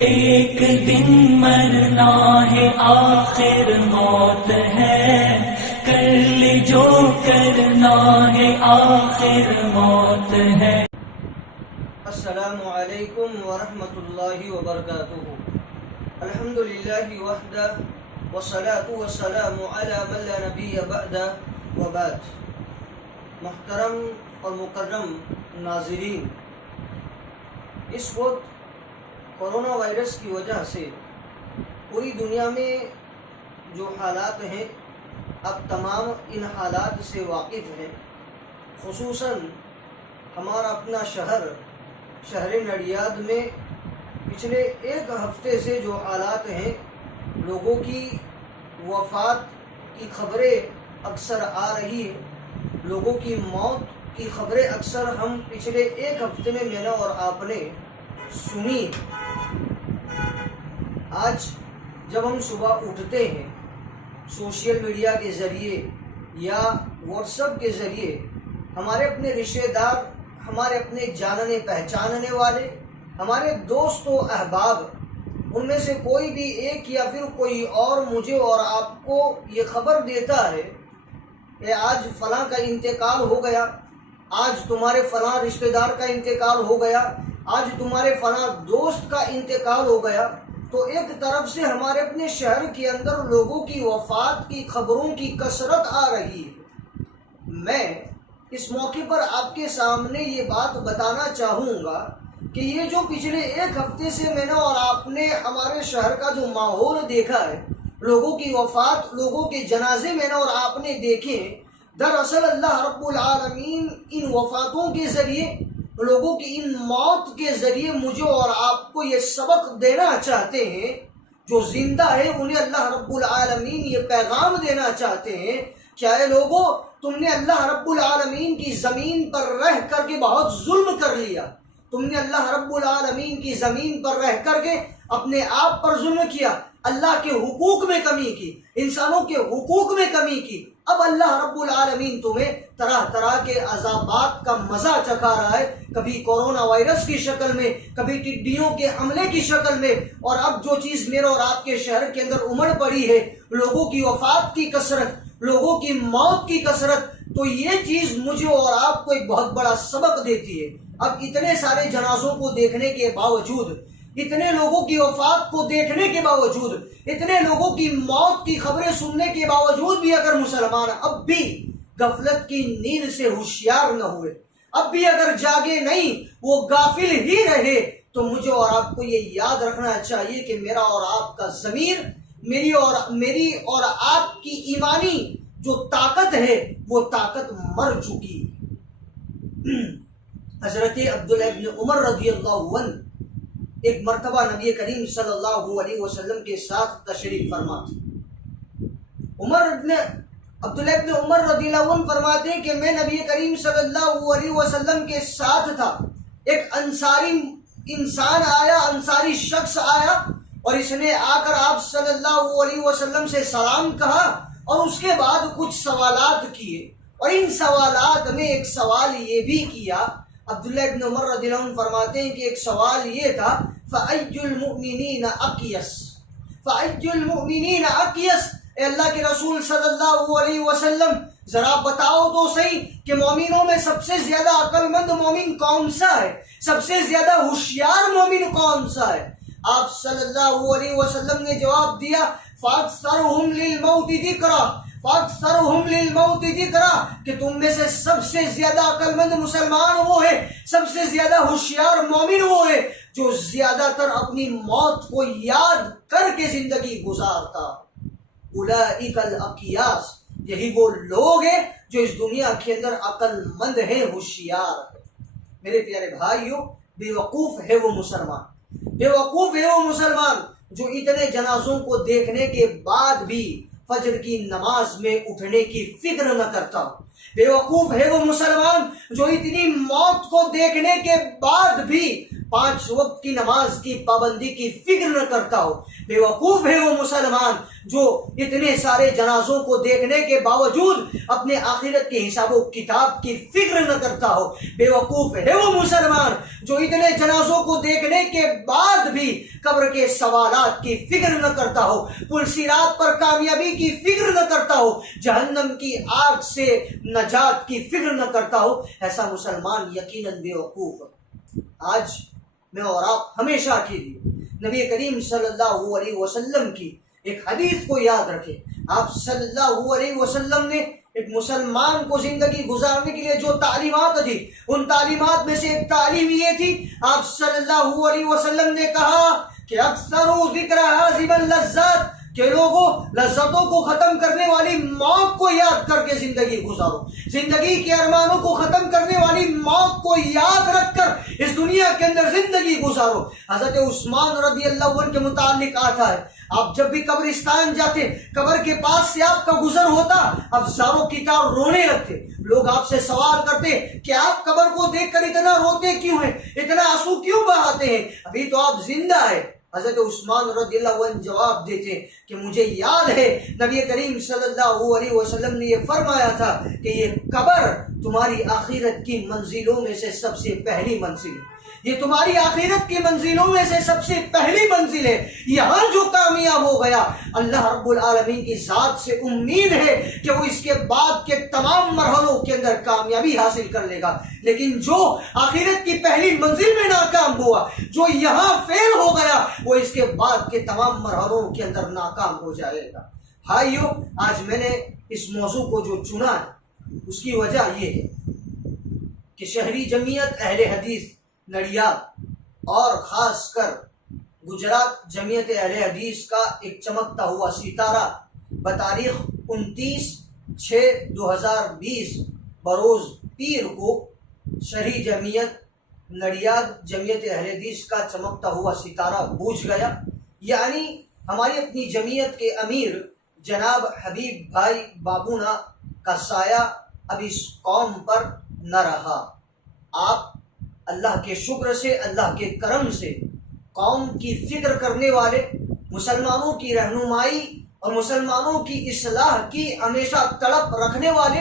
ایک دن مرنا ہے آخر موت ہے، کر لے جو کرنا ہے آخر موت ہے۔ السلام علیکم ورحمۃ اللہ وبرکاتہ۔ الحمدللہ وحدہ والصلاة والسلام علی من لا نبی بعدہ وبعد۔ محترم اور مکرم ناظرین، اس وقت کورونا وائرس کی وجہ سے پوری دنیا میں جو حالات ہیں اب تمام ان حالات سے واقف ہیں۔ خصوصاً ہمارا اپنا شہر نڈیاد میں پچھلے ایک ہفتے سے جو حالات ہیں، لوگوں کی وفات کی خبریں اکثر آ رہی ہیں، لوگوں کی موت کی خبریں اکثر ہم پچھلے ایک ہفتے میں نے اور آپ نے سنی۔ آج جب ہم صبح اٹھتے ہیں، سوشل میڈیا کے ذریعے یا واٹس ایپ کے ذریعے ہمارے اپنے رشتہ دار، ہمارے اپنے جاننے پہچاننے والے، ہمارے دوست و احباب، ان میں سے کوئی بھی ایک یا پھر کوئی اور مجھے اور آپ کو یہ خبر دیتا ہے کہ آج فلاں کا انتقال ہو گیا، آج تمہارے فلاں رشتہ دار کا انتقال ہو گیا، آج تمہارے فلاں دوست کا انتقال ہو گیا، تو ایک طرف سے ہمارے اپنے شہر کے اندر لوگوں کی وفات کی خبروں کی کثرت آ رہی ہے۔ میں اس موقع پر آپ کے سامنے یہ بات بتانا چاہوں گا کہ یہ جو پچھلے ایک ہفتے سے میں نے اور آپ نے ہمارے شہر کا جو ماحول دیکھا ہے، لوگوں کی وفات، لوگوں کے جنازے میں نے اور آپ نے دیکھے، دراصل اللہ رب العالمین ان وفاتوں کے ذریعے، لوگوں کی ان موت کے ذریعے مجھے اور آپ کو یہ سبق دینا چاہتے ہیں۔ جو زندہ ہے انہیں اللہ رب العالمین یہ پیغام دینا چاہتے ہیں، کیا اے لوگوں، تم نے اللہ رب العالمین کی زمین پر رہ کر کے بہت ظلم کر لیا، تم نے اللہ رب العالمین کی زمین پر رہ کر کے اپنے آپ پر ظلم کیا، اللہ کے حقوق میں کمی کی، انسانوں کے حقوق میں کمی کی۔ اب اللہ رب العالمین تمہیں طرح طرح کے عذابات کا مزہ چکھا رہا ہے، کبھی کورونا وائرس کی شکل میں، کبھی ٹڈیوں کے حملے کی شکل میں، اور اب جو چیز میرے اور آپ کے شہر کے اندر امڑ پڑی ہے، لوگوں کی وفات کی کثرت، لوگوں کی موت کی کثرت، تو یہ چیز مجھے اور آپ کو ایک بہت بڑا سبق دیتی ہے۔ اب اتنے سارے جنازوں کو دیکھنے کے باوجود، اتنے لوگوں کی وفات کو دیکھنے کے باوجود، اتنے لوگوں کی موت کی خبریں سننے کے باوجود بھی اگر مسلمان اب بھی غفلت کی نیند سے ہوشیار نہ ہوئے، اب بھی اگر جاگے نہیں، وہ غافل ہی رہے، تو مجھے اور آپ کو یہ یاد رکھنا چاہیے کہ میرا اور آپ کا ضمیر، میری اور آپ کی ایمانی جو طاقت ہے، وہ طاقت مر چکی۔ حضرت عبداللہ ابن عمر رضی اللہ عنہ ایک مرتبہ نبی کریم صلی اللہ علیہ وسلم کے ساتھ تشریف فرما تھے۔ عبداللہ ابن عمر رضی اللہ عنہ فرماتے ہیں کہ میں نبی کریم صلی اللہ علیہ وسلم کے ساتھ تھا، ایک انصاری انسان آیا، انصاری شخص آیا، اور اس نے آ کر آپ صلی اللہ علیہ وسلم سے سلام کہا اور اس کے بعد کچھ سوالات کیے، اور ان سوالات میں ایک سوال یہ بھی کیا، عبداللہ ابن عمر رضی اللہ عنہ فرماتے ہیں کہ ایک سوال یہ تھا، فَأَيُّ الْمُؤْمِنِينَ أَقْيَسْ فَأَيُّ الْمُؤْمِنِينَ أَقْيَسْ، اے اللہ کے رسول صلی اللہ علیہ وسلم، ذرا بتاؤ تو صحیح کہ مومنوں میں سب سے زیادہ عقل مند مومن کون سا ہے، سب سے زیادہ ہوشیار مومن کون سا ہے؟ آپ صلی اللہ علیہ وسلم نے جواب دیا، فَأَكْثَرُهُمْ لِلْمَوْتِ ذِكْرًا فَأَكْثَرُهُمْ لِلْمَوْتِ ذِكْرًا، کہ تم میں سے سب سے زیادہ عقل مند مسلمان وہ ہے، سب سے زیادہ ہوشیار مومن وہ ہے جو زیادہ تر اپنی موت کو یاد کر کے زندگی گزارتا۔ اولئک الاقیاس، یہی وہ لوگ ہیں جو اس دنیا کے اندر عقل مند ہیں، ہوشیار ہیں۔ میرے پیارے بھائیوں، بے وقوف ہے وہ مسلمان، بے وقوف ہے وہ مسلمان جو اتنے جنازوں کو دیکھنے کے بعد بھی فجر کی نماز میں اٹھنے کی فکر نہ کرتا ہو۔ بے وقوف ہے وہ مسلمان جو اتنی موت کو دیکھنے کے بعد بھی 5 वक्त की नमाज की पाबंदी की फिक्र न करता हो। बेवकूफ है वो मुसलमान जो इतने सारे जनाजों को देखने के बावजूद अपने आखिरत के हिसाबो किताब की फिक्र न करता हो। बेवकूफ है वो मुसलमान जो इतने जनाजों को देखने के बाद भी कब्र के सवालात की फिक्र न करता हो, पुलसिरात पर कामयाबी की फिक्र न करता हो, जहन्नम की आग से नजात की फिक्र न करता हो। ऐसा मुसलमान यकीनन बेवकूफ। आज मैं और आप हमेशा के लिए नबी करीम सल्लल्लाहु अलैहि वसल्लम की एक हदीस को याद रखें। आप सल्लल्लाहु अलैहि वसल्लम ने एक मुसलमान को जिंदगी गुजारने के लिए जो तालीमात दी, उन तालीमात में से एक तालीम ये थी, आप सल्लल्लाहु अलैहि वसल्लम ने कहा कि अक्सर जिक्र हाजिबल लज्जात, के लोगों लज्जतों को खत्म करने वाली मौत को याद करके जिंदगी गुजारो। जिंदगी के अरमानों को खत्म करने वाली मौत को याद रखकर इस दुनिया के अंदर जिंदगी गुजारो। हजरत उस्मान रज़ियल्लाहु अन्हु के मुतालिक आता है, आप जब भी कब्रिस्तान जाते, कब्र के पास से आपका गुजर होता, अब ज़ारों की तार रोने लगते। लोग आपसे सवाल करते कि आप कब्र को देखकर इतना रोते क्यों हैं, इतना आंसू क्यों बहाते हैं, अभी तो आप जिंदा है। हज़रत उस्मान रज़ियल्लाहु अन्हु जवाब देते कि मुझे याद है नबी करीम सल्लल्लाहु अलैहि वसल्लम ने ये फरमाया था कि ये कब्र तुम्हारी आखिरत की मंजिलों में से सबसे पहली मंजिल है, ये तुम्हारी आखिरत की मंजिलों में से सबसे पहली मंजिल है। यहाँ जो कामयाब हो गया, अल्लाह रब्बुल आलमीन की जात से उम्मीद है कि वो इसके बाद के तमाम मरहलों के अंदर कामयाबी हासिल कर लेगा। लेकिन जो आखिरत की पहली मंजिल में नाकाम हुआ, जो यहाँ फेल हो गया, वो इसके बाद के तमाम मरहलों के अंदर नाकाम हो जाएगा। भाइयों, आज मैंने इस मौजू को जो चुना है उसकी वजह ये है कि शहरी जमीयत अहले हदीस नडियाद और खासकर गुजरात जमीयत अहले हदीस का एक चमकता हुआ सितारा बतारीख 29/6/2020 बरोज पीर को शहरी जमीयत नडियाद जमीयत अहले हदीस का चमकता हुआ सितारा बुझ गया। यानी हमारी अपनी जमीयत के अमीर जनाब हबीब भाई बाबूना का साया अब इस कौम पर न रहा। आप अल्लाह के शुक्र से, अल्लाह के करम से कौम की फिक्र करने वाले, मुसलमानों की रहनुमाई और मुसलमानों की इस्लाह की हमेशा तड़प रखने वाले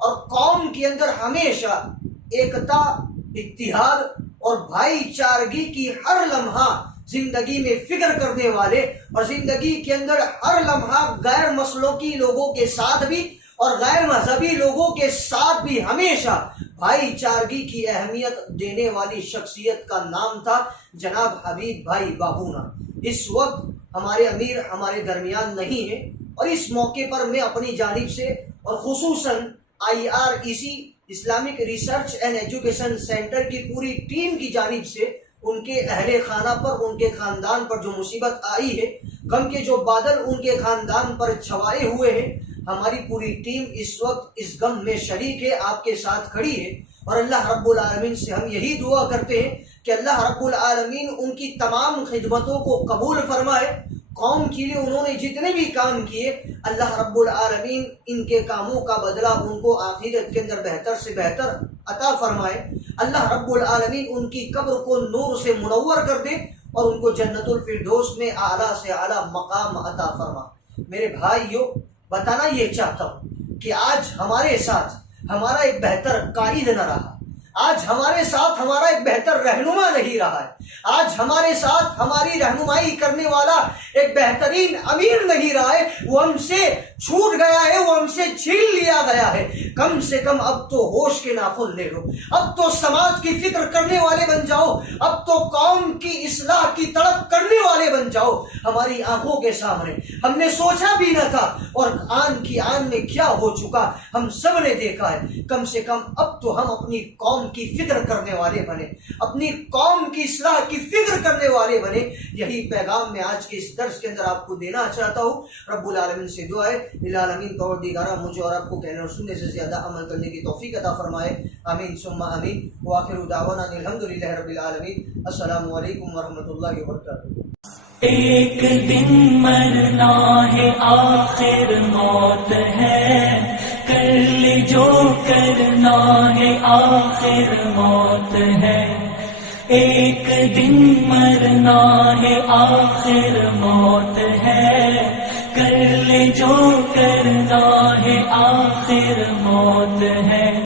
और कौम के अंदर हमेशा एकता, इत्तिहाद और भाईचारगी की हर लम्हा जिंदगी में फिक्र करने वाले और जिंदगी के अंदर हर लम्हा गैर मसलूकी लोगों के साथ भी और गैर मजहबी लोगों के साथ भी हमेशा भाईचारगी की अहमियत देने वाली शख्सियत का नाम था जनाब हबीब भाई बाबूना। इस वक्त हमारे अमीर हमारे दरमियान नहीं है और इस मौके पर मैं अपनी जानिब से और खुसूसन IREC Islamic research and education centre की पूरी टीम की जानिब से उनके अहले खाना पर, उनके खानदान पर जो मुसीबत आई है, गम के जो बादल उनके खानदान पर छवाए हुए हैं, हमारी पूरी टीम इस वक्त इस गम में शरीक है, आपके साथ खड़ी है। और अल्लाह रब्बुल आलमीन से हम यही दुआ करते हैं कि अल्लाह रब्बुल आलमीन उनकी तमाम खिदमतों को कबूल फरमाए। कौम के लिए उन्होंने जितने भी काम किए, अल्लाह रब्बुल आलमीन इनके कामों का बदला उनको आखिरत के अंदर बेहतर से बेहतर अता फरमाए। अल्लाह रब्बुल आलमीन उनकी कब्र को नूर से मुनव्वर कर दे और उनको जन्नतुल फिरदौस में आला से आला मकाम अता फरमा। मेरे भाइयों, बताना ये चाहता हूँ कि आज हमारे साथ हमारा एक बेहतर कायद न रहा, आज हमारे साथ हमारा एक बेहतर रहनुमा नहीं रहा है, आज हमारे साथ हमारी रहनुमाई करने वाला एक बेहतरीन अमीर नहीं रहा है, वो हमसे छूट गया है, वो हमसे छीन लिया गया है। कम से कम अब तो होश के नाखुन ले लो, अब तो समाज की फिक्र करने वाले बन जाओ, अब तो कौम की इस्लाह की तड़प करने वाले बन जाओ। हमारी आंखों के सामने हमने सोचा भी न था और आन की आन में क्या हो चुका हम सब ने देखा है। कम से कम अब तो हम अपनी कौम की फिक्र करने वाले बने, अपनी कौम की इस्लाह की फिक्र करने वाले बने। यही पैगाम मैं आज के इस दर्स के अंदर आपको देना चाहता हूँ। रब्बुल आलमीन से दुआ है, इलामीन परवरदिगारा मुझे और आपको कहने और सुनने से ज्यादा अमल करने की तौफीक अता फरमाए। आमीन सुम्मा आमीन। व आखिरु दावाना अल्हम्दुलिल्लाहि रब्बिल आलमीन। अस्सलामु अलैकुम व रहमतुल्लाहि व बरकातुहू। एक दिन मरना है, आखिर मौत है, कर ले जो करना है, आखिर मौत है। ایک دن مرنا ہے آخر موت ہے، کر لے جو کرنا ہے آخر موت ہے۔